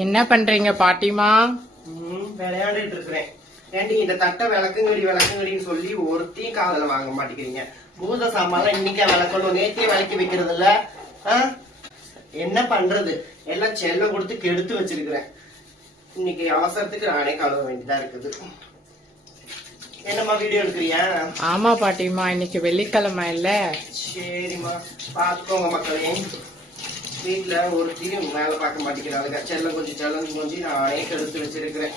என்ன பண்றீங்க பாட்டிமா விளையாடிட்டு இருக்கிறேன். ஏண்டி இந்த தட்டை விளக்குங்கடி விளக்குங்கடின்னு சொல்லி ஒருத்தையும் காதல வாங்க மாட்டேங்கிறீங்க. பூத சாமான்லாம் இன்னைக்கே விளக்கணும். நேத்தியே விளக்கி வைக்கிறது இல்ல? என்ன பண்றது? எல்லாம் செல்லம் கொடுத்து கெடுத்து வச்சிருக்கிறேன். இன்னைக்கு அவசரத்துக்கு நானே கழுவ வேண்டியதா இருக்குது. என்னம்மா வீடியோ எடுக்கிறியா? ஆமா பாட்டிமா இன்னைக்கு வெள்ளிக்கிழமை இல்ல. சரிம்மா. பாத்துக்கோங்க மக்களே. வீட்டுல ஒருத்தையும் வேலை பார்க்க மாட்டேங்கிறாளுங்க செல்லம் கொஞ்சம் செல்லம் கொஞ்சம் நானே கெடுத்து வச்சிருக்கிறேன்.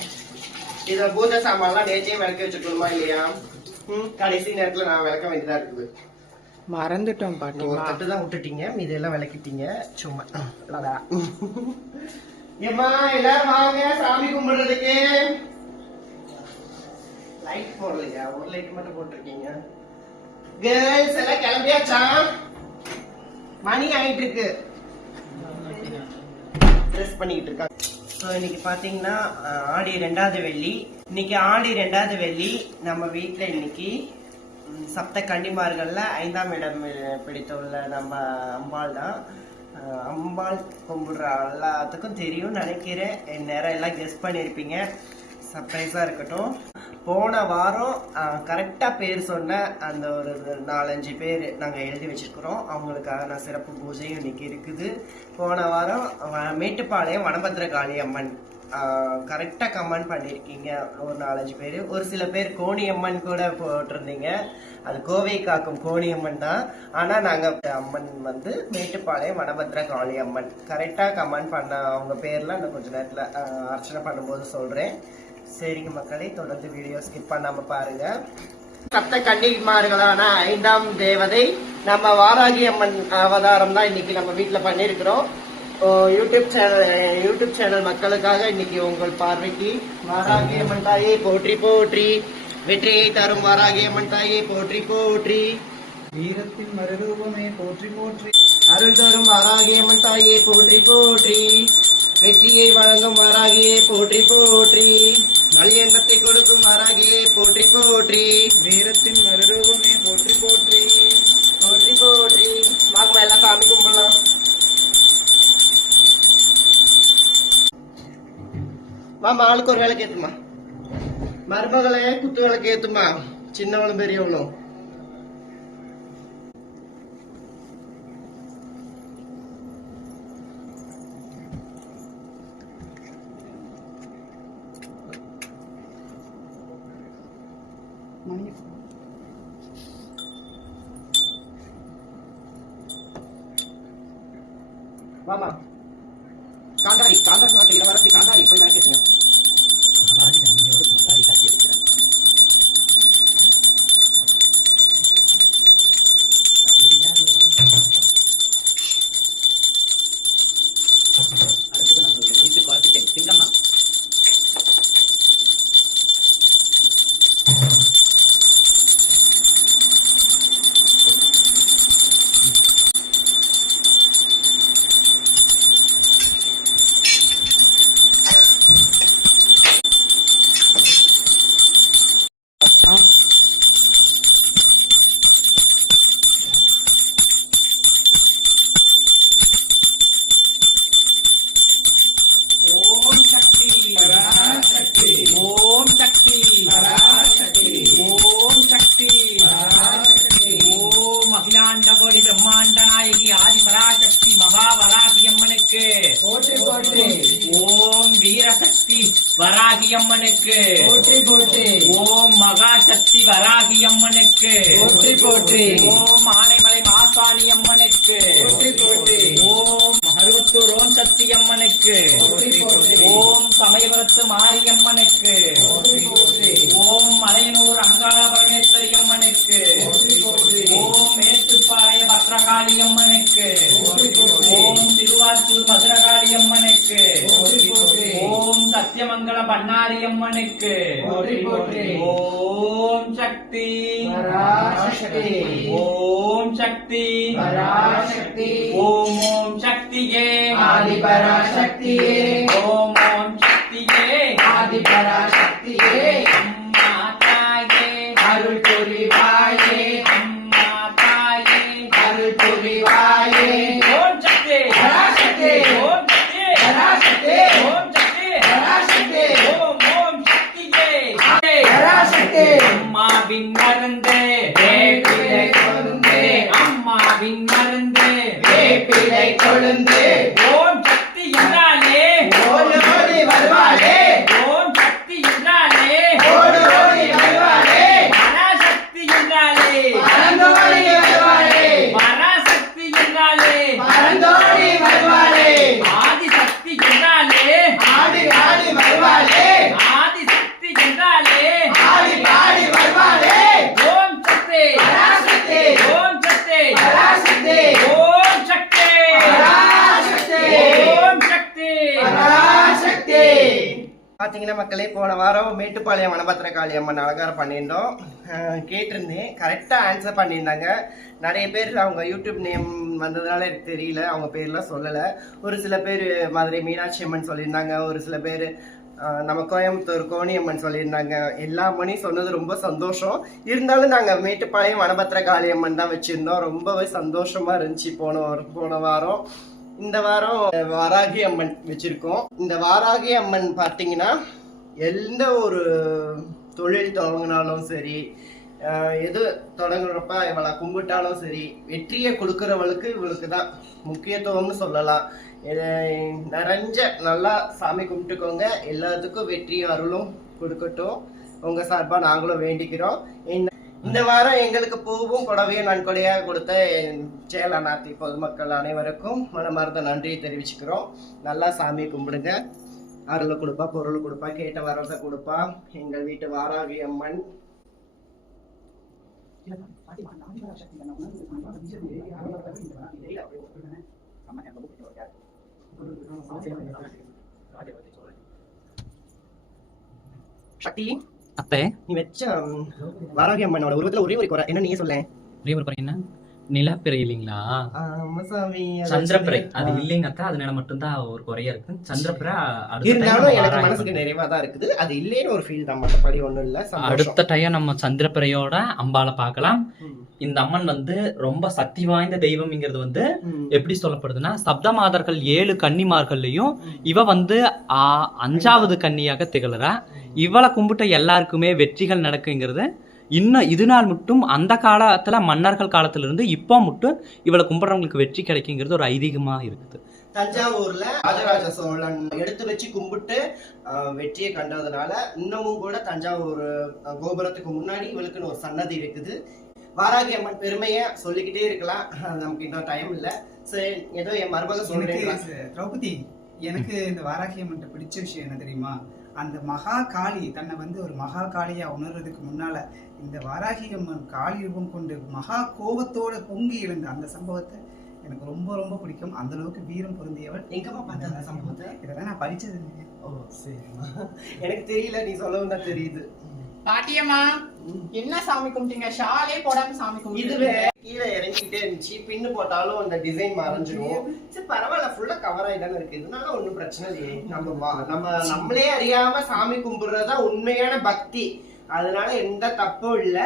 இத பூஜை சாமான்லாம் நேற்றே விளக்க வச்சுக்கணுமா இல்லையா? ம், கடைசி நேரத்துல நான் விளக்க வேண்டியதா இருக்குது. மறந்துட்டோம் பாட்டிமா ஒரு தட்டு தான் விட்டுட்டீங்க மீதி எல்லாம் விளக்கிட்டீங்க. சும்மா அவ்வளவுதான். ஏம்மா எல்லாரும் வாங்க சாமி கும்பிடுறதுக்கு. லைட் போடலையா? ஒரு லைட் மட்டும் போட்டிருக்கீங்க. கேர்ள்ஸ் எல்லாம் கிளம்பியாச்சா? மணி ஆயிட்டு இருக்கு ட்ரெஸ் பண்ணிட்டு இருக்காங்க. ஸோ இன்னைக்கு பார்த்தீங்கன்னா ஆடி ரெண்டாவது வெள்ளி. இன்னைக்கு ஆடி ரெண்டாவது வெள்ளி நம்ம வீட்டில் இன்னைக்கு சப்த கன்னிமார்கள்ல ஐந்தாம் இடம் பிடித்துள்ள நம்ம அம்பாள் தான். அம்பாள் கும்பிடுற எல்லாத்துக்கும் தெரியும் நினைக்கிறேன். என் நேரம் எல்லாம் கெஸ் பண்ணியிருப்பீங்க சர்ப்ரைஸாக இருக்கட்டும். போன வாரம் கரெக்டாக பேர் சொன்ன அந்த ஒரு நாலஞ்சு பேர் நாங்கள் எழுதி வச்சுருக்குறோம். அவங்களுக்காக நான் சிறப்பு பூஜையும் இன்னைக்கு இருக்குது. போன வாரம் மேட்டுப்பாளையம் வனபத்ர காளி அம்மன் கரெக்டாக கமெண்ட் பண்ணியிருக்கீங்க ஒரு நாலஞ்சு பேர். ஒரு சில பேர் கோணியம்மன் கூட போட்டிருந்தீங்க. அது கோவை காக்கும் கோணியம்மன் தான். ஆனால் நாங்கள் அம்மன் வந்து மேட்டுப்பாளையம் வனபத்ர காளி அம்மன். கரெக்டாக கமெண்ட் பண்ண அவங்க பேர்லாம் நான் கொஞ்சம் நேரத்தில் அர்ச்சனை பண்ணும்போது சொல்கிறேன் சரிங்க மக்களே தொடர்ந்து வீடியோ ஸ்கிப் பண்ணாம பாருங்க. சப்த கன்னிமார்களான ஐந்தாம் தேவதை நம்ம வாராகி அம்மன் அவதாரம் தான் இன்னைக்கு நம்ம வீட்டுல பண்ணிருக்கிறோம் ஓ, யூடியூப் சேனல் யூடியூப் சேனல் மக்களுக்காக இன்னைக்கு உங்கள் பார்வைக்கு வாராகி அம்மன் தாயே போற்றி போற்றி. வெற்றியை தரும் வாராகி அம்மன் தாயே போற்றி போற்றி. வீரத்தின் மறுரூபமே போற்றி போற்றி. அருள் தரும் வாராகி அம்மன் தாயே போற்றி போற்றி. வெற்றியை வழங்கும் வாராகியே போற்றி போற்றி. நல் எண்ணத்தை கொடுக்கும் வாராகியே போற்றி போற்றி. வீரத்தின் மறுரூபமே போற்றி போற்றி. போற்றி போற்றி. வாங்க எல்லாம் சாமி கும்பிடலாம். வாமா ஆளுக்கு ஒரு வேலைக்கு ஏத்துமா மருமகளை குத்து விளக்கு ஏத்துமா சின்னவளும் பெரியவளும். ஓம் சத்தியமங்கலம் பண்ணாரி அம்மனுக்கு போற்றி போற்றி. ஓம் சக்தி. ஓம் சக்தி. ஓம் ஓம் சக்தியே. ஆதி பராசக்தியே ஓம் ஓம் சக்தியே. ஆதி பராசக்தியே அம்மா தாயே அருள் புரிவாயே அம்மா தாயே அருள் புரிவாயே ஓம் சக்தி பராசக்தி. ஓம் சக்தி பராசக்தி. ஓம் பாத்தீங்கன்னா மக்களே போன வாரம் மேட்டுப்பாளையம் வனபத்திர காளி அம்மன் அலங்காரம் பண்ணியிருந்தோம். கேட்டிருந்தேன். கரெக்டாக ஆன்சர் பண்ணியிருந்தாங்க. நிறைய பேர் அவங்க யூடியூப் நேம் வந்ததுனால எனக்கு தெரியல. அவங்க பேர்லாம் சொல்லலை. ஒரு சில பேர் மதுரை மீனாட்சி அம்மன் சொல்லியிருந்தாங்க. ஒரு சில பேர் நம்ம கோயம்புத்தூர் கோணியம்மன் சொல்லியிருந்தாங்க. எல்லா அம்மனையும் சொன்னது ரொம்ப சந்தோஷம். இருந்தாலும் நாங்கள் மேட்டுப்பாளையம் வனபத்திர காளி அம்மன் தான் வச்சுருந்தோம். ரொம்பவே சந்தோஷமாக இருந்துச்சு போன வாரம் போன வாரம். இந்த வாரம் வாராகி அம்மன் வச்சுருக்கோம். இந்த வாராகி அம்மன் பார்த்தீங்கன்னா எந்த ஒரு தொழில் தொடங்கினாலும் சரி எது தொடங்குறப்ப இவளை கும்பிட்டாலும் சரி வெற்றியை கொடுக்குறவளுக்கு இவளுக்கு தான் முக்கியத்துவம்னு சொல்லலாம். நிறைஞ்ச நல்லா சாமி கும்பிட்டுக்கோங்க. எல்லாத்துக்கும் வெற்றியும் அருளும் கொடுக்கட்டும். உங்க சார்பா நாங்களும் வேண்டிக்கிறோம். இந்த இந்த வாரம் எங்களுக்கு பூவும் புடவையும் நன்கொடையாக கொடுத்த என் சேலநாத்தி பொதுமக்கள் அனைவருக்கும் மனமார்ந்த நன்றியை தெரிவிச்சுக்கிறோம். நல்லா சாமி கும்பிடுங்க. அருளை கொடுப்பா பொருள் கொடுப்பா கேட்ட வரத்தை கொடுப்பா. எங்கள் வீட்டு வாராகி அம்மன். சக்தி அத்தை நீ வச்ச வாராகி அம்மனோட உருவத்துல ஒரே ஒரு குறை. என்ன நீங்க சொல்ல ஒரே ஒரு என்ன? நிலப்பிறை இல்லைங்களா? சந்திரப்பிறை அது. இல்லைங்க அத்தை அதனால மட்டும்தான் ஒரு குறையா இருக்கு. சந்திரப்பிறை இருந்தாலும் எனக்கு மனசுக்கு. நிறைவா தான் இருக்குது. அது இல்லைன்னு ஒரு ஃபீல் தான். மற்றபடி ஒண்ணும் இல்ல. அடுத்த டைம் நம்ம சந்திரப்பிறையோட அம்பால பார்க்கலாம். இந்த அம்மன் வந்து ரொம்ப சக்தி வாய்ந்த தெய்வம்ங்கிறது வந்து. எப்படி சொல்லப்படுதுன்னா சப்தமாதர்கள் ஏழு கன்னிமார்கள்லயும் இவ வந்து அஞ்சாவது கன்னியாக திகழறா. இவளை கும்பிட்ட எல்லாருக்குமே வெற்றிகள் நடக்குங்கிறது இன்னும் இது நாள் மட்டும் அந்த காலத்துல மன்னர்கள் காலத்துல இருந்து இப்போ மட்டும் இவளை கும்பிடுறவங்களுக்கு வெற்றி கிடைக்குங்கிறது ஒரு ஐதீகமா இருக்குது. தஞ்சாவூர்ல ராஜராஜ சோழன் எடுத்து வச்சு கும்பிட்டு வெற்றியை கண்டதுனால இன்னமும் கூட தஞ்சாவூர் கோபுரத்துக்கு முன்னாடி இவளுக்குன்னு ஒரு சன்னதி இருக்குது. வாராகி அம்மன் பெருமையை சொல்லிக்கிட்டே இருக்கலாம். நமக்கு இன்னும் டைம் இல்ல. சரி ஏதோ என் மருமக எனக்கு சொல்றேன். ச- திரௌபதி எனக்கு இந்த வாராகி அம்மன்ட்ட பிடிச்ச விஷயம் என்ன தெரியுமா? அந்த மகா காளி தன்னை வந்து ஒரு மகா காளியா உணர்றதுக்கு முன்னால இந்த வாராகி அம்மன் காளி ரூபம் கொண்டு மகா கோபத்தோட பொங்கி எழுந்த அந்த சம்பவத்தை எனக்கு ரொம்ப ரொம்ப பிடிக்கும். அந்த அளவுக்கு வீரம் பொருந்தியவள். எங்கம்மா பார்த்த அந்த சம்பவத்தை? இதெல்லாம் நான் படிச்சது இல்லைங்க. ஓ சரிம்மா. எனக்கு தெரியல நீ சொல்லவும் தான் தெரியுது. பாட்டியம்மா என்ன சாமி கும்பிட்டீங்க? ஷாலே போடாம சாமி இதுவே கும்பிட்டீங்க கீழே இறங்கிக்கிட்டே இருந்துச்சு. பின்னு போட்டாலும் அந்த டிசைன் மறைஞ்சிரும். சரி பரவாயில்ல ஃபுல்லா கவர் ஆகி தானே இருக்கு. இதனால ஒண்ணும் பிரச்சனை இல்லையே. நம்ம நம்ம நம்மளே அறியாம சாமி கும்பிடுறதா உண்மையான பக்தி. அதனால எந்த தப்பும் இல்ல.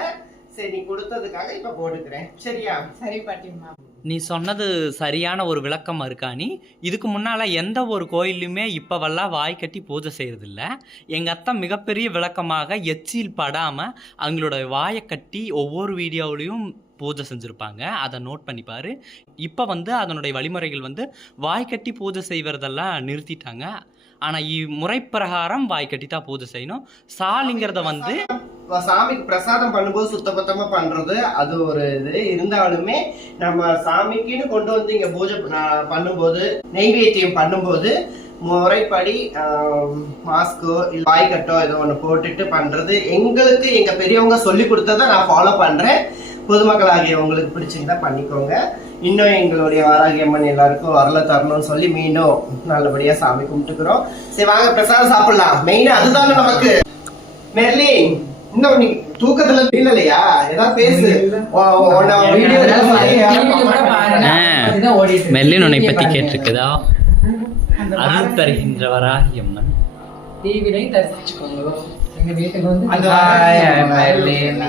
சரி நீ கொடுத்ததுக்காக இப்ப போட்டுக்கிறேன். சரியா? சரி பாட்டியம்மா. நீ சொன்னது சரியான ஒரு விளக்கம் இருக்காணி இதுக்கு முன்னால் எந்த ஒரு கோயிலுமே இப்போவெல்லாம் வாய் கட்டி பூஜை செய்கிறதில்ல எங்கள் அத்தை மிகப்பெரிய விளக்கமாக எச்சில் படாமல் அவங்களோட வாயை கட்டி ஒவ்வொரு வீடியோவிலையும் பூஜை செஞ்சுருப்பாங்க. அதை நோட் பண்ணிப்பார் இப்போ வந்து அதனுடைய வழிமுறைகள் வந்து வாய் கட்டி பூஜை செய்வதெல்லாம் நிறுத்திட்டாங்க. ஆனால் இம்முறை பிரகாரம் வாய் கட்டி தான் பூஜை செய்யணும். சாலிங்கிறத வந்து சாமிக்கு பிரசாதம் பண்ணும்போது சுத்தபத்தமா பண்றது அது ஒரு இது. இருந்தாலுமே நம்ம சாமிக்குன்னு கொண்டு வந்து இங்க பூஜை பண்ணும்போது நெய்வேத்தியம் பண்ணும்போது முறைப்படி மாஸ்கோ இல்ல வாய்க்கட்டோ ஏதோ ஒன்று போட்டுட்டு பண்றது எங்களுக்கு எங்க பெரியவங்க சொல்லி கொடுத்ததை நான் ஃபாலோ பண்றேன். பொதுமக்களாகிய உங்களுக்கு பிடிச்சிருந்தா பண்ணிக்கோங்க. இன்னும் எங்களுடைய வாராகி அம்மன் எல்லாருக்கும் வரல தரணும்னு சொல்லி மீண்டும் நல்லபடியா சாமி கும்பிட்டுக்கிறோம். சரி வாங்க பிரசாதம் சாப்பிடலாம். மெயினா அதுதானே நமக்கு. மெர்லின் இன்னும் நீ தூக்கத்துல இல்லையா ஏதாவது பேசு. உன் உன்னை பத்தி கேட்டிருக்குதா? அருள் தருகின்ற வராகி அம்மன். டிவிலையும் தரிசிச்சுக்கோங்க. எங்க வீட்டுக்கு வந்து அந்த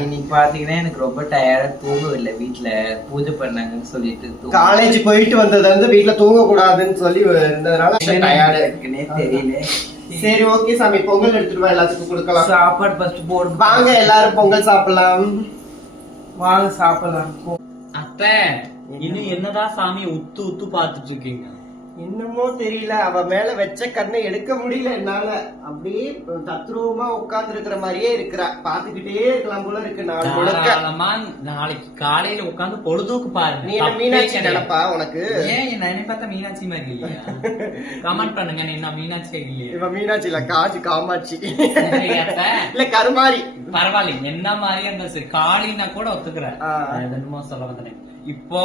இன்னைக்கு பாத்தீங்கன்னா எனக்கு ரொம்ப டயர்டா தூங்கவில்லை. வீட்ல பூஜை பண்ணாங்கன்னு சொல்லிட்டு காலேஜ் போயிட்டு வந்தது வந்து வீட்டுல தூங்க கூடாதுன்னு சொல்லி இருந்ததுனால டயர்டு எனக்குன்னே தெரியல. சரி ஓகே சாமி. பொங்கல் எடுத்துட்டு வா எல்லாத்துக்கும் கொடுக்கலாம். சாப்பாடு ஃபர்ஸ்ட் போடு வாங்க எல்லாரும் பொங்கல் சாப்பிடலாம். வாங்க சாப்பிடலாம். அத்தை இன்னும் என்னதான் சாமி உத்து உத்து பார்த்துட்டு இருக்கீங்க? என்னமோ தெரியல. அவ மேல வச்ச கண்ணை எடுக்க முடியல என்னால. அப்படியே தத்ரூபமா உட்கார்ந்து இருக்கிற மாதிரியே இருக்கிறா. பாத்துக்கிட்டே இருக்கலாம் போல இருக்கு. நாள் முழுக்க நாளைக்கு காலையில உட்காந்து பொழுதுக்கு பாருங்க. நீ என்ன மீனாட்சி. நினைப்பா உனக்கு? ஏன் என்ன? பார்த்தா மீனாட்சி மாதிரி இல்லையா? கமெண்ட் பண்ணுங்க. நீ என்ன மீனாட்சி இல்லையா? இவ மீனாட்சி இல்ல காஜி காமாட்சி. இல்ல கருமாரி. பரவாயில்ல. என்ன மாதிரியே இருந்தா சரி காளினா கூட ஒத்துக்கிறேன். என்னமோ சொல்ல வந்தேன். இப்போ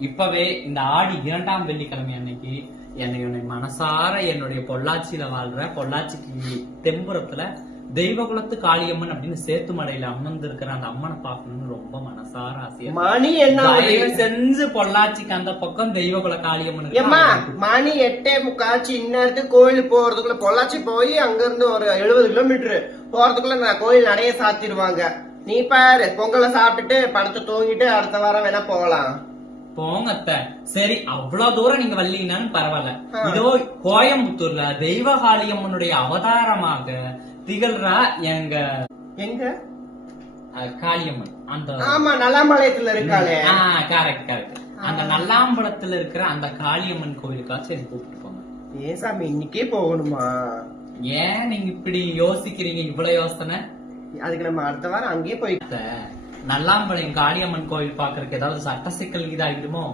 இப்பவே இந்த ஆடி இரண்டாம் வெள்ளிக்கிழமை அன்னைக்கு என்னை உன்னை மனசார என்னுடைய பொள்ளாச்சியில வாழ்ற பொள்ளாச்சிக்கு தெம்புறத்துல தெய்வகுலத்து காளியம்மன் அப்படின்னு சேத்துமலையில அமர்ந்திருக்கிற அந்த அம்மனை பார்க்கணும்னு ரொம்ப மனசார ஆசையா. மணி என்ன செஞ்சு பொள்ளாச்சிக்கு அந்த பக்கம் தெய்வகுல காளியம்மன் ஏம்மா மணி எட்டே முக்காச்சு இந்நேரத்துக்கு கோயிலுக்கு போறதுக்குள்ள பொள்ளாச்சி போய் அங்க இருந்து ஒரு எழுபது கிலோமீட்டர் போறதுக்குள்ள நான் கோயில் நிறைய சாத்திடுவாங்க. நீ பாரு பொங்கலை சாப்பிட்டுட்டு படத்தை தூங்கிட்டு அடுத்த வாரம் வேணா போகலாம். போங்க அத்தை. சரி அவ்வளவு தூரம் நீங்க வரலீங்கன்னாலும் பரவாயில்ல. இதோ கோயம்புத்தூர்ல தெய்வ காளியம்மனுடைய அவதாரமாக திகழ்றா எங்க எங்க? காளியம்மன். அந்த ஆமா நல்லாம்பாளையத்துல இருக்காளே. கரெக்ட் கரெக்ட் அந்த நல்லாம்பலத்துல இருக்கிற அந்த காளியம்மன் கோயிலுக்காச்சும் எனக்கு கூப்பிட்டு போங்க. ஏன் சாமி இன்னைக்கே போகணுமா? ஏன் நீங்க இப்படி யோசிக்கிறீங்க இவ்வளவு யோசனை? அதுக்கு நம்ம அடுத்த வாரம் அங்கேயே போய் நல்லாம்பாளையம் காளியம்மன் கோயில் பாக்குறதுக்கு ஏதாவது சட்ட சிக்கல் இதாகிடுமோ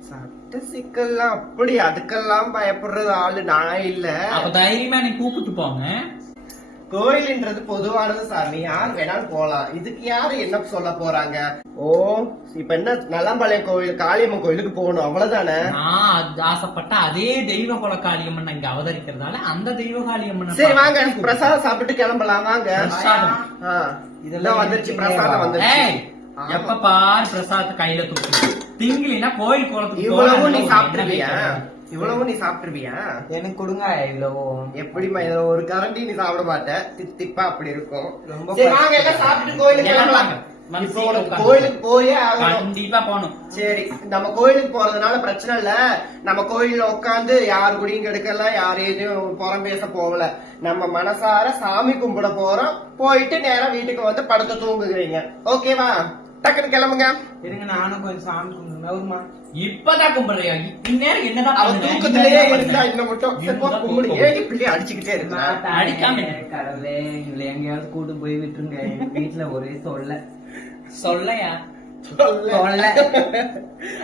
சட்ட சிக்கல்லாம் அப்படி அதுக்கெல்லாம் பயப்படுறது ஆளு நான் இல்ல. அப்ப தைரியமா நீ கூப்பிட்டு போங்க. கோயில்ன்றது பொதுவானது சாமி. யார் வேணாலும் போலாம். இதுக்கு யாரு என்ன சொல்ல போறாங்க? ஓ இப்ப என்ன நல்லாம்பாளையம் கோயில் காளியம்மன் கோயிலுக்கு போகணும். அவ்வளவுதானே? நான் ஆசைப்பட்ட அதே தெய்வ குல காளியம்மன் இங்க அவதரிக்கிறதால அந்த தெய்வ காளியம்மன் சரி வாங்க. பிரசாதம் சாப்பிட்டுட்டு கிளம்பலாம். வாங்க. இதெல்லாம் வந்துருச்சு. பிரசாதம் வந்துருச்சு. எப்ப பாரு பிரசாதத்தை கையில தூக்கி திங்கிலினா கோயில் குளத்துக்கு இவ்வளவும் நீ சாப்பிட்டுருவியா? இவ்வளவும் நீ சாப்பிட்டுருவியா எனக்கு கொடுங்க இவ்வளவு. எப்படிமா இதுல ஒரு கரண்டி நீ சாப்பிட மாட்ட. திப் திப்பா அப்படி இருக்கும். ரொம்ப வாங்க எல்லாம் சாப்பிட்டு கோயிலுக்கு உட்காருங்க. கோயிலுக்கு போயே கண்டிப்பா போகணும். சரி நம்ம கோயிலுக்கு போறதுனால பிரச்சனை இல்ல. நம்ம கோயில்ல உட்காந்து யார் குடியும் கெடுக்கல யார் எதையும் புறம் பேச போகல. நம்ம மனசார சாமி கும்பிட போறோம். போயிட்டு நேரா வீட்டுக்கு வந்து படுத்து தூங்குகிறீங்க. ஓகேவா டக்குன்னு கிளம்புங்க. இருங்க நானும் கொஞ்சம் சாமி கும்பிடுங்க இப்பதான் கும்பிடுறியா இந்நேரம் என்னதான்? தூக்கத்திலேயே இருந்தா? இன்னும் மட்டும் கும்பிடு. ஏன் அடிச்சுக்கிட்டே இருக்கா அடிக்காம. கடவுளே இவளை எங்கேயாவது கூட்டு போய் விட்டுருங்க எங்க வீட்டுல ஒரே சொல்ல சொல்லையா சொல்ல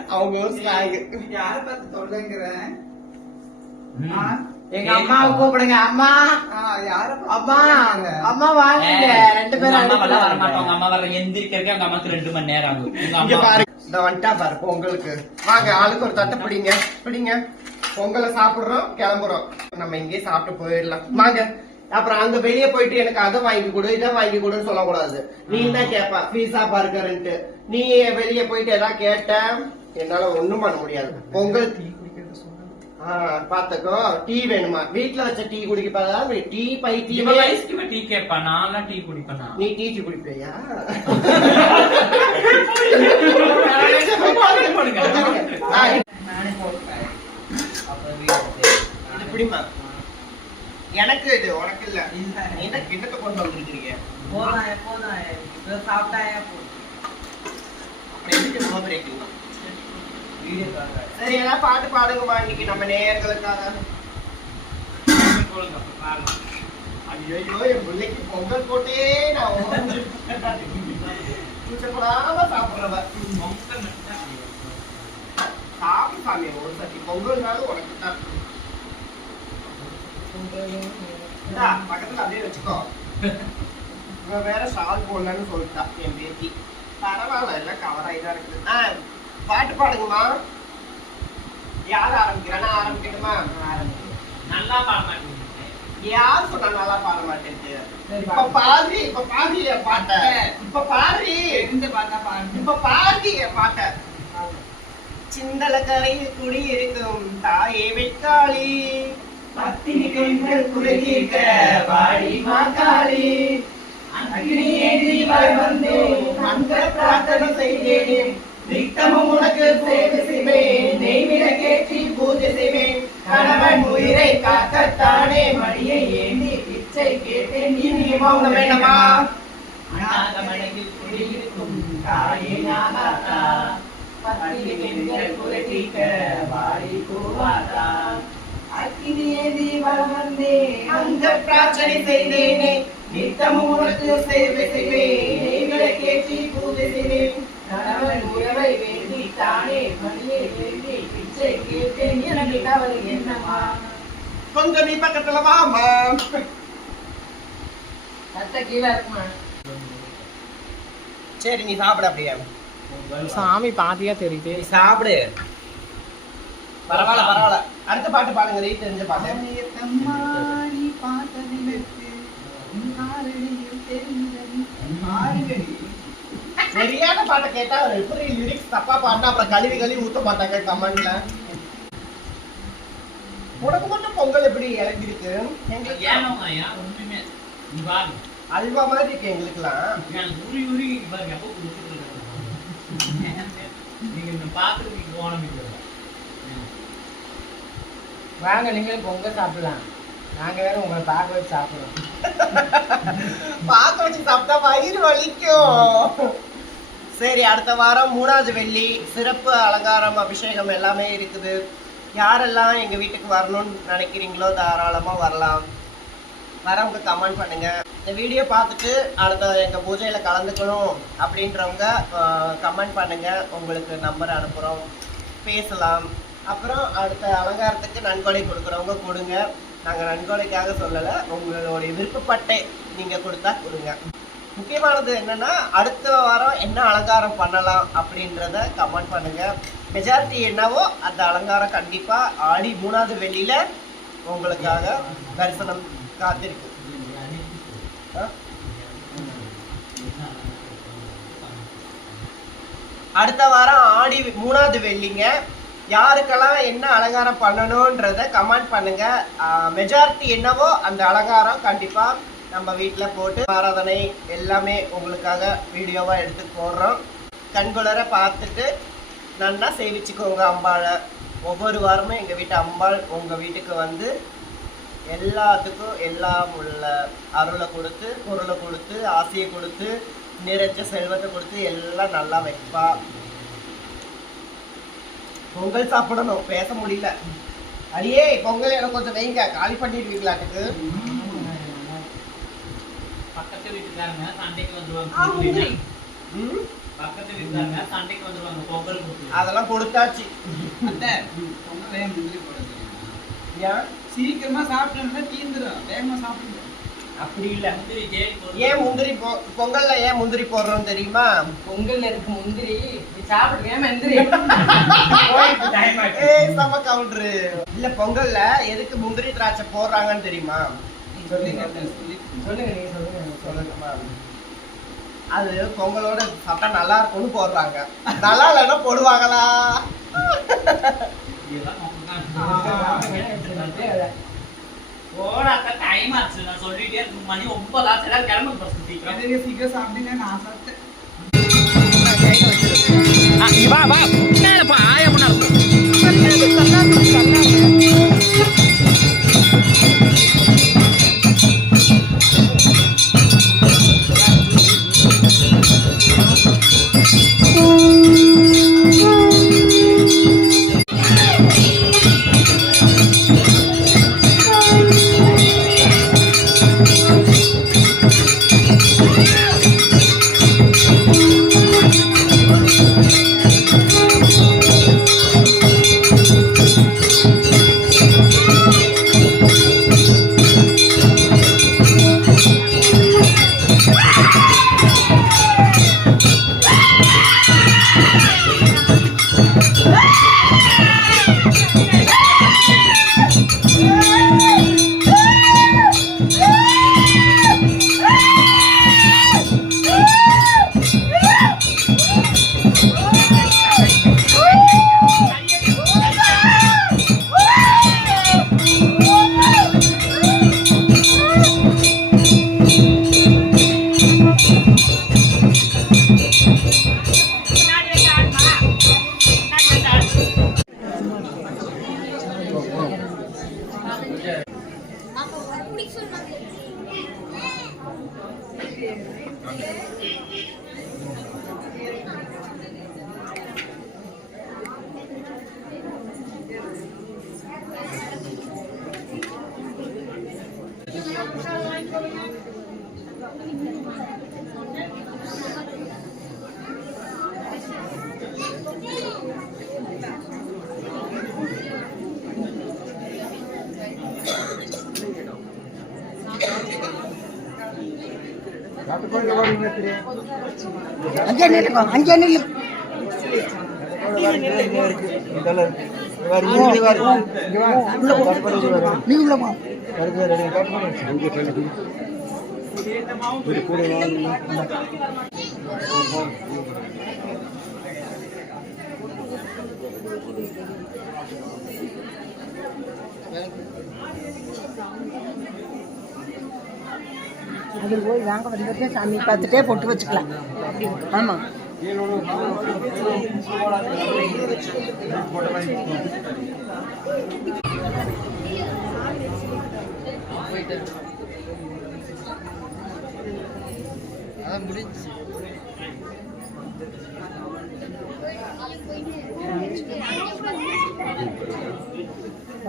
அவங்க ஒரு. யார பார்த்து சொல்லுங்கிறேன்? எங்க அம்மாவை கூப்பிடுங்க. அம்மா. அம்மா? அம்மா வாங்க. ரெண்டு பேரும் அம்மா. வரமாட்டாங்க. அம்மா வர எந்திரிக்கிறதுக்கு அவங்க அம்மாக்கு ரெண்டு மணி நேரம் ஆகும். இங்க இந்த வந்துட்டா பாரு பொங்கலுக்கு வாங்க ஆளுக்கு ஒரு தட்டை பிடிங்க. பிடிங்க. பொங்கலை சாப்பிடுறோம் கிளம்புறோம். நம்ம இங்கேயே சாப்பிட்டு போயிடலாம். வாங்க. அப்புறம் அங்க வெளியே போயிட்டு எனக்கு அதை வாங்கி கொடு இதை வாங்கி கொடுன்னு சொல்லக்கூடாது. நீ தான் கேப்ப? பீஸா பர்கர்ன்ட்டு நீ வெளியே போயிட்டு எதாவது கேட்ட என்னால ஒண்ணும் பண்ண முடியாது. பொங்கல் பாத்துக்கோ டீ வேணுமா? வீட்டுல வச்ச டீ குடிக்கப்பா டீ பைத்தியம் வயசுக்கு இவ டீ கேட்பா நான்லாம் டீ குடிப்பேனா? நீ டீ டீ குடிப்பியா? ஆ, நானே போட்டுக்கிறேன் அப்புறம் வீட்டுக்கு இது பிடிமா எனக்கு இது உனக்கு இல்ல. நீ என்ன கிண்ணத்தை கொண்டு வந்திருக்கீங்க போதான் எப்போதான் இப்ப சாப்பிட்டாயா போதும். அப்புறம் எதுக்கு இவ்வளவு பெரிய கிண்ணம்? வீடியோ பார்க்க சரி பாட்டு பாடுங்கம்மா. இன்னைக்கு நம்ம நேயர்களுக்காக. ஐயோ என் பிள்ளைக்கு பொங்கல் போட்டே நான் கூச்சப்படாம சாப்பிடுறவ. சாமி சாமி ஒரு சட்டி பொங்கல்னாலும் உனக்கு தான். பக்கத்துல அப்படியே வச்சுக்கோ. இவன் வேற ஷால் போடலன்னு சொல்லிட்டா என் பேத்தி. பரவாயில்ல எல்லாம் கவர் ஆகிதான் இருக்குது. ஆ, பாட்டு பாடுங்கம்மா. யார் ஆரம்பிக்கிறா? நான் ஆரம்பிக்கணுமா நல்லா பாட மாட்டேங்குது. யார் சொன்னா நல்லா பாட மாட்டேன்ட்டு சரி, இப்ப பாரு இப்ப என் பாட்ட. இப்ப பாரு தெரிஞ்ச பார்த்தா பாருங்க இப்ப என் பாட்ட. சிந்தல கரையில் குடி இருக்கும் தாயே வெக்காளி பத்தினி பெண்கள் குறுகிக்க வாடி மாக்காளி அக்னி ஏந்தி வந்து அந்த பிரார்த்தனை செய்தேனே. நித்தமும் உனக்கு சேவை செய்வேன் நெய்விளக்கேற்றி பூஜை செய்வேன் கணவன் உயிரை காக்கத்தானே. மடியை ஏந்தி பிச்சை கேட்டேன். இனி மௌனம் வேண்டுமா? அநாதமனையில் குடியிருக்கும் தாயே நாகாதா பத்தினி பெண்கள் குறுகிக்க வாடி கூவாதா அக்கினியே தீபம் வந்தே. அந்த பிரார்த்தனை செய்தேனே. நித்தமும் உனக்கு சேவை செய்வேன் கேட்டி பூஜை செய்வேன். கணவன் உறவை வேண்டி தானே மணியை வேண்டி பிச்சை கேட்டேன் எனக்கு கவலை என்னமா கொஞ்சம் நீ பக்கத்துல வாமா சட்டை கீழே இருக்குமா? சரி நீ சாப்பிட அப்படியே. சாமி பாதியா தெரியுது. சாப்பிடு. பரவாயில்ல பரவாயில்ல. அடுத்த பாட்டு பாடுங்க ரீ தெரிஞ்ச பாட்டு. சரியான பாட்டை கேட்டா எப்படி லிரிக்ஸ் தப்பா பாடினா அப்புறம் கழுவி கழுவி ஊத்த மாட்டாங்க கமெண்ட்ல உனக்கு மட்டும் பொங்கல் எப்படி இறங்கிருக்கு அல்வா மாதிரி இருக்கு எங்களுக்குலாம் உரி உரி பாருங்க கொடுத்துட்டு நீங்க இந்த பாத்துக்கு போன வாங்க நீங்களும் பொங்கல் சாப்பிடலாம். நாங்க வேற உங்களை பார்க்க வச்சு சாப்பிடுறோம் பார்க்க வச்சு சாப்பிட்டா வயிறு வலிக்கும். சரி அடுத்த வாரம் மூணாவது வெள்ளி சிறப்பு அலங்காரம் அபிஷேகம் எல்லாமே இருக்குது. யாரெல்லாம் எங்கள் வீட்டுக்கு வரணும்னு நினைக்கிறீங்களோ தாராளமாக வரலாம். வரவங்க கமெண்ட் பண்ணுங்கள் இந்த வீடியோ பார்த்துட்டு அடுத்த எங்கள் பூஜையில் கலந்துக்கணும் அப்படின்றவங்க கமெண்ட் பண்ணுங்கள் உங்களுக்கு நம்பர் அனுப்புகிறோம் பேசலாம். அப்புறம் அடுத்த அலங்காரத்துக்கு நன்கொடை கொடுக்குறவங்க கொடுங்க. நாங்கள் நன்கொடைக்காக சொல்லலை உங்களுடைய விருப்பப்பட்டை நீங்கள் கொடுத்தா கொடுங்க. முக்கியமானது என்னன்னா அடுத்த வாரம் என்ன அலங்காரம் பண்ணலாம் அப்படின்றத கமெண்ட் பண்ணுங்க. மெஜாரிட்டி என்னவோ அந்த அலங்காரம் கண்டிப்பா ஆடி மூணாவது வெள்ளியில உங்களுக்காக தரிசனம் காத்திருக்கு அடுத்த வாரம் ஆடி மூணாவது வெள்ளிங்க. யாருக்கெல்லாம் என்ன அலங்காரம் பண்ணணுன்றத கமெண்ட் பண்ணுங்க. மெஜாரிட்டி என்னவோ அந்த அலங்காரம் கண்டிப்பா நம்ம வீட்டில் போட்டு ஆராதனை எல்லாமே உங்களுக்காக வீடியோவாக எடுத்து போடுறோம். கண்குளர பார்த்துட்டு நல்லா சேவிச்சுக்கோங்க அம்பாளை. ஒவ்வொரு வாரமும் எங்கள் வீட்டு அம்பாள் உங்கள் வீட்டுக்கு வந்து எல்லாத்துக்கும் எல்லாம் உள்ள அருளை கொடுத்து பொருளை கொடுத்து ஆசையை கொடுத்து நிறைச்ச செல்வத்தை கொடுத்து எல்லாம் நல்லா வைப்பா. பொங்கல் சாப்பிடணும் பேச முடியல. அடியே பொங்கல் எனக்கு கொஞ்சம் வைங்க. காலி பண்ணிடுவீங்களாட்டுக்கு? பக்கத்து வீட்டுக்காரங்க சண்டைக்கு வந்துருவாங்க? பக்கத்து வீட்டுக்காரங்க சண்டைக்கு வந்துருவாங்க பொங்கல் கொடுத்து அதெல்லாம் கொடுத்தாச்சு. பொங்கல் முந்திரி? ஏன் சீக்கிரமா சாப்பிட்டோம்னா தீந்துரும். வேகமா சாப்பிடுங்க. அப்படி இல்ல. முந்திரி ஏன் முந்திரி போ பொங்கல்ல ஏன் முந்திரி போடுறோம் தெரியுமா? பொங்கல்ல இருக்கு முந்திரி. நீ எந்திரி. ஏய் செம கவுண்டரு. இல்ல பொங்கல்ல எதுக்கு முந்திரி திராட்சை போடுறாங்கன்னு தெரியுமா? சொல்லி சொல்லுங்க நீங்க சொல்லுங்க சொல்லணுமா அது பொங்கலோட சாப்பிட்டா நல்லா இருக்கும்னு போடுறாங்க. நல்லா இல்லைன்னா போடுவாங்களா? டைம் ஆச்சு. நான் சொல்லிட்டே இருக்கு. மணி ஒன்பது ஆச்சு. எல்லாரும் கிளம்புங்க சீக்கிரம். சாப்பிடுங்க. நான் சாப்பிட்டேன். வா. வா என்னப்பா ஆய இதெல்லாம் இருக்கு. அதில் போய் வாங்க வந்துட்டு சாமி பார்த்துட்டே பொட்டு வச்சுக்கலாம். ஆமாம்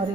அதே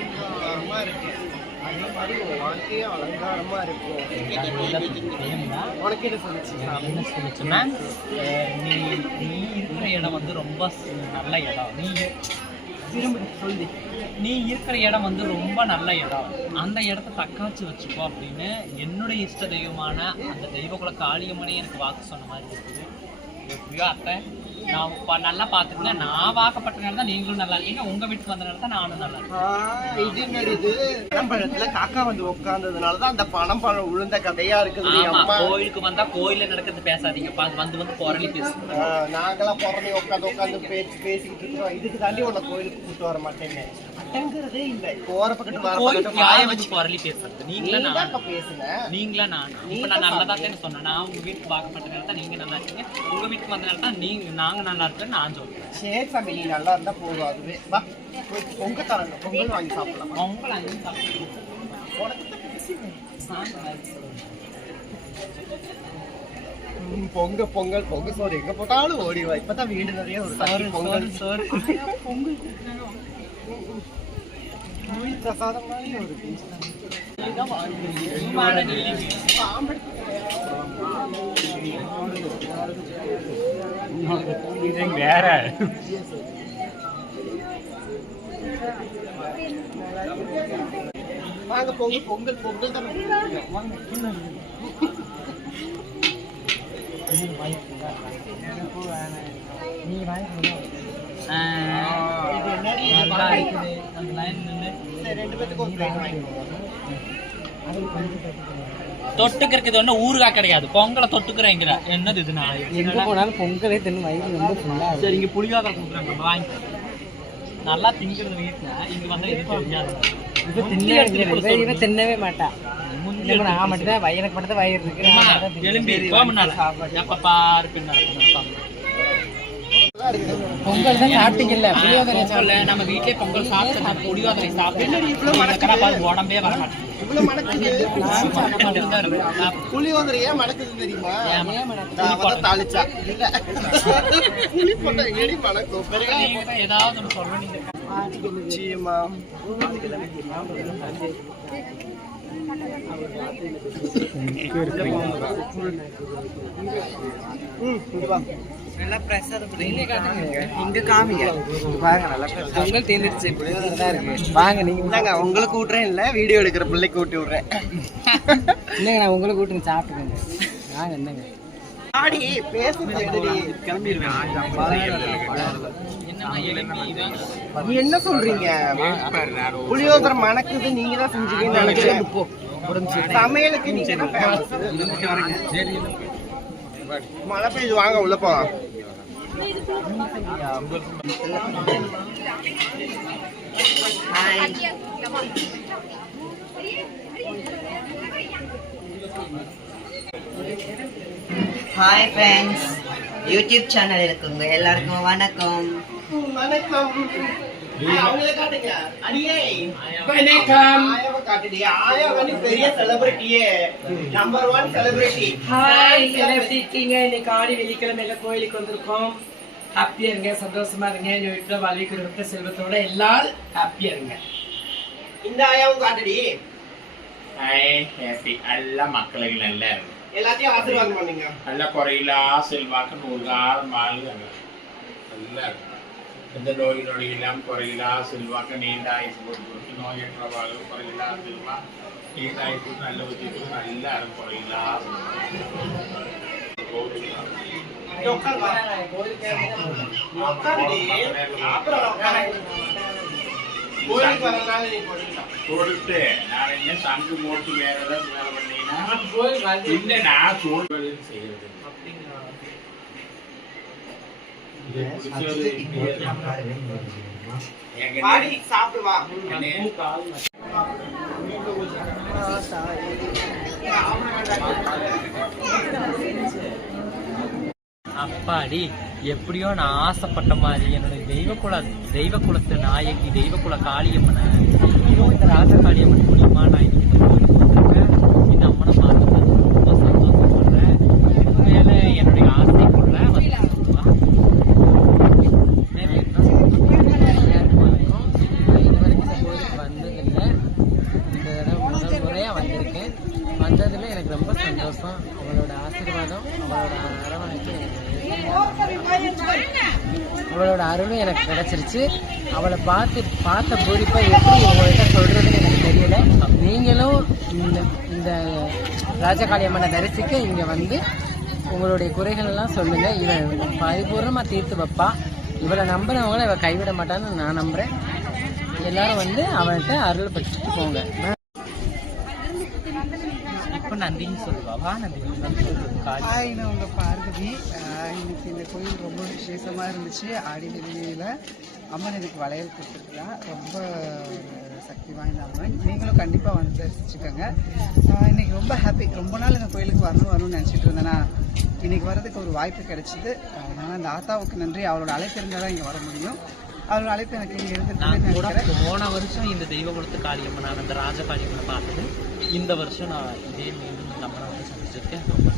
மாதிரி உன் வாழ்க்கையே அலங்காரமாக இருக்கும். உனக்கு என்ன சொல்லுச்சு? சாமி? என்ன சொல்லுச்சுன்னா நீ நீ இருக்கிற இடம் வந்து ரொம்ப நல்ல இடம். நீ திரும்ப சொல்லி. நீ இருக்கிற இடம் வந்து ரொம்ப நல்ல இடம். அந்த இடத்த தக்காச்சு வச்சுக்கோ அப்படின்னு என்னுடைய இஷ்ட தெய்வமான அந்த தெய்வகுல காளியம்மனே எனக்கு வாக்கு சொன்ன மாதிரி இருக்குது. எப்படியோ அத்தை நான் நல்லா பார்த்துக்கங்க. நான் வாக்கப்பட்ட நேரம் தான் நீங்களும் நல்லா இருக்கீங்க. உங்க வீட்டுக்கு வந்த நேரம் தான் நானும் நல்லா இருக்கேன். இது பழத்துல காக்கா வந்து உட்கார்ந்ததுனாலதான் அந்த பணம் பழம் உளுந்த கதையா இருக்குது ஆமா அம்மா. கோயிலுக்கு வந்தா கோயில்ல நடக்கிறது பேசாதீங்க. வந்து வந்து பேசுங்க. ஆ, நாங்கெல்லாம் பிறந்தே உட்காந்து உட்காந்து பேசி பேசிக்கிட்டு இருக்கோம். இதுக்கு தாண்டி உன்னை கோயிலுக்கு கூட்டு வர மாட்டேன்னு. அட்டங்கிறதே இல்ல. போற பக்கத்து வர பக்கத்து வாய வச்சு குரலி பேசுறது? நீங்களா நான் பேசுன நீங்களா நான்? இப்ப நான் நல்லதா தான் சொன்னேன். நான் உங்க வீட்டுக்கு பார்க்கப்பட்ட நேரம் தான் நீங்க நல்லா இருக்கீங்க. உங்க வீட்டுக்கு வந்த நேரம் தான் நீங்க நாங்க நல்லா இருக்கேன்னு நான் சொல்றேன். சரி சாமி நீ நல்லா இருந்தா போதும் அதுவே. வா போய் பொங்க தரங்க பொங்கல் வாங்கி சாப்பிடலாம். சாப்பிட்டு ம், பொங்க பொங்கல் பொங்க. சோறு எங்க போட்டாலும் ஓடி வா இப்பதான் வீடு நிறைய ஒரு சோறு பொங்கல். சோறு பொங்கல் வேற வாங்க பொங்கல் பொங்கல் பொங்கல் தான் வாங்க இது வாங்கி- இருக்குது. ஒண்ணு ஊறுகாய் கிடையாது. பொங்கலை தொட்டுக்கிறேங்கிற என்னது இது நான் எங்கே போனாலும் பொங்கலே தின்னு வயிறு ஃபுல்லாக சரி இங்க புளியோதரை கொடுக்குறாங்க வாங்கி. நல்லா திங்கிறது வீட்டுல. இங்க வந்தா எதுவும் தெரியாது. இப்போ தின்னவே. தின்னவே மாட்டா. நான் மட்டும் தான் வயிறு மட்டும் தான் வயிறு இருக்கு. எலும்பி போ முன்னால. எப்ப பாரு பின்னால. பொங்கல் தான் சாப்பிட்டீங்கல்ல புளியோதரை பொங்கல்ல நம்ம வீட்லயே பொங்கல் சாப்பிட்டு புளியோதரை சாப்பிட்டு உடம்பே வர மாட்டேங்குது. இவ்வளவு மணக்குது. புளியோதரை ஏன் மணக்குது? தெரியுமா அவதான் தாளிச்சா இல்ல. புளி போட்டா எடி மணக்கும்? நீங்க ஏதாவது ஒண்ணு சொல்லணும் நிச்சயமா. ம், இங்க வா. நல்லா இங்க காமிங்க. வாங்க நல்லா பொங்கல் தேர்ந்துருச்சு புளியோதரை தான் இருக்கு. வாங்க நீங்க இந்தாங்க உங்களுக்கு விட்றேன் இல்ல வீடியோ எடுக்கிற பிள்ளைக்கு ஊட்டி விட்றேன். இல்லைங்க நான் உங்களை கூட்டுங்க சாப்பிட்டுக்கோங்க. வாங்க என்னங்க ஆடி பேசுறது. நீ என்ன சொல்றீங்க? புளியோதரை மணக்குது நீங்க தான் நினைக்கிறேன். சமையலுக்கு நீங்க. மழை பெய்யுது வாங்க உள்ள போலாம். ஹாய் ஃப்ரெண்ட்ஸ் யூடியூப் சேனல் இருக்குங்க. எல்லாருக்கும் வணக்கம். வணக்கம். பெரிய செலிபிரிட்டியே நம்பர் ஒன் செலிபிரிட்டி ஹாய் எப்படி இருக்கீங்க இன்னைக்கு ஆடி வெள்ளிக்கிழமையில கோயிலுக்கு வந்திருக்கோம். ஹாப்பியா இருங்க சந்தோஷமா இருங்க. எங்க வீட்டுல வலி குடும்பத்த செல்வத்தோட எல்லாரும் ஹாப்பியா இருங்க. இந்த ஆயாவும் காட்டுடி ஹாப்பி எல்லா மக்களுக்கும் நல்லா இருக்கும் எல்லாத்தையும் ஆசீர்வாதம் பண்ணுங்க. நல்ல குறையிலா செல்வாக்கு நூறுகாலம் வாழ்க நல்லா இருக்கும் எந்த நோய் நொடியெல்லாம் குறையிலா செல்வாக்கு நீண்ட ஆயுசு கொடுத்து நோயற்ற வாழ்வு குறையிலா செல்வா. நீண்ட ஆயுசு நல்ல வச்சுட்டு நல்லா இருக்கும் குறையிலா போடுங்க கொடுத்து நான் என்ன சங்கு மூட்டு வேற ஏதாவது வேலை பண்ணீங்கன்னா இல்ல நான் சூழ்நிலை செய்யறது இது பிடிச்சது எங்க பாடி சாப்பிட்டு வா அண்ணே, அப்பாடி எப்படியோ நான் ஆசைப்பட்ட மாதிரி என்னுடைய தெய்வ குல தெய்வ குலத்து நாயகி தெய்வ குல காளியம்மனை இந்த ராஜ காளியம்மன் மூலியமா நான் இன்னைக்கு இந்த கோயிலுக்கு வந்திருக்கேன். இந்த அம்மனை பார்த்து ரொம்ப சந்தோஷப்படுறேன் இதுக்கு மேல என்னுடைய ஆசைக்குள்ள வந்து வா. வேற என்ன வந்ததில்லை இந்த தடவை முதல் முறையாக வந்திருக்கேன் வந்ததில் எனக்கு ரொம்ப சந்தோஷம் அவளோட ஆசீர்வாதம் அவளோட அரவணைப்பு அவளோட அருளும் கிடைச்சிருச்சு அவளை பார்த்து பார்த்த பூரிப்பா எப்படி உங்கள்கிட்ட சொல்றதுன்னு எனக்கு தெரியல. நீங்களும் இந்த இந்த ராஜகாளி அம்மனை தரிசிக்க இங்கே வந்து உங்களுடைய குறைகள் எல்லாம் சொல்லுங்க. இவன் பரிபூர்ணமா தீர்த்து வைப்பா. இவளை நம்பினவங்கள இவ கைவிட மாட்டான்னு நான் நம்புறேன். எல்லாரும் வந்து அவன்கிட்ட அருள் பெற்றுட்டு போங்க. இப்ப சொல்லுவா. வா ஹாய் நான் உங்கள் பார்வதி. இன்னைக்கு இந்த கோயில் ரொம்ப விசேஷமாக இருந்துச்சு ஆடி வெளியில் அம்மன் எனக்கு வளையல் கொடுத்துருக்கா. ரொம்ப சக்தி வாய்ந்த அம்மன். நீங்களும் கண்டிப்பாக வந்து தரிசிச்சுக்கோங்க. ஆஹ் இன்னைக்கு ரொம்ப ஹாப்பி ரொம்ப நாள் இந்த கோயிலுக்கு வரணும் வரணும்னு நினச்சிட்டு இருந்தேன். நான் இன்னைக்கு வர்றதுக்கு ஒரு வாய்ப்பு கிடைச்சிது. அதனால் அந்த ஆத்தாவுக்கு நன்றி. அவளோட அழைப்பு இருந்தால் தான் இங்கே வர முடியும். அவளோட அழைப்பு எனக்கு இங்கே நினைக்கிறேன். போன வருஷம் இந்த தெய்வ குலத்து காளியம்மன் அந்த ராஜ காளியம்மனை பார்த்தது. இந்த வருஷம் நான் இதே மீண்டும் வந்து சந்திச்சிருக்கேன். ரொம்ப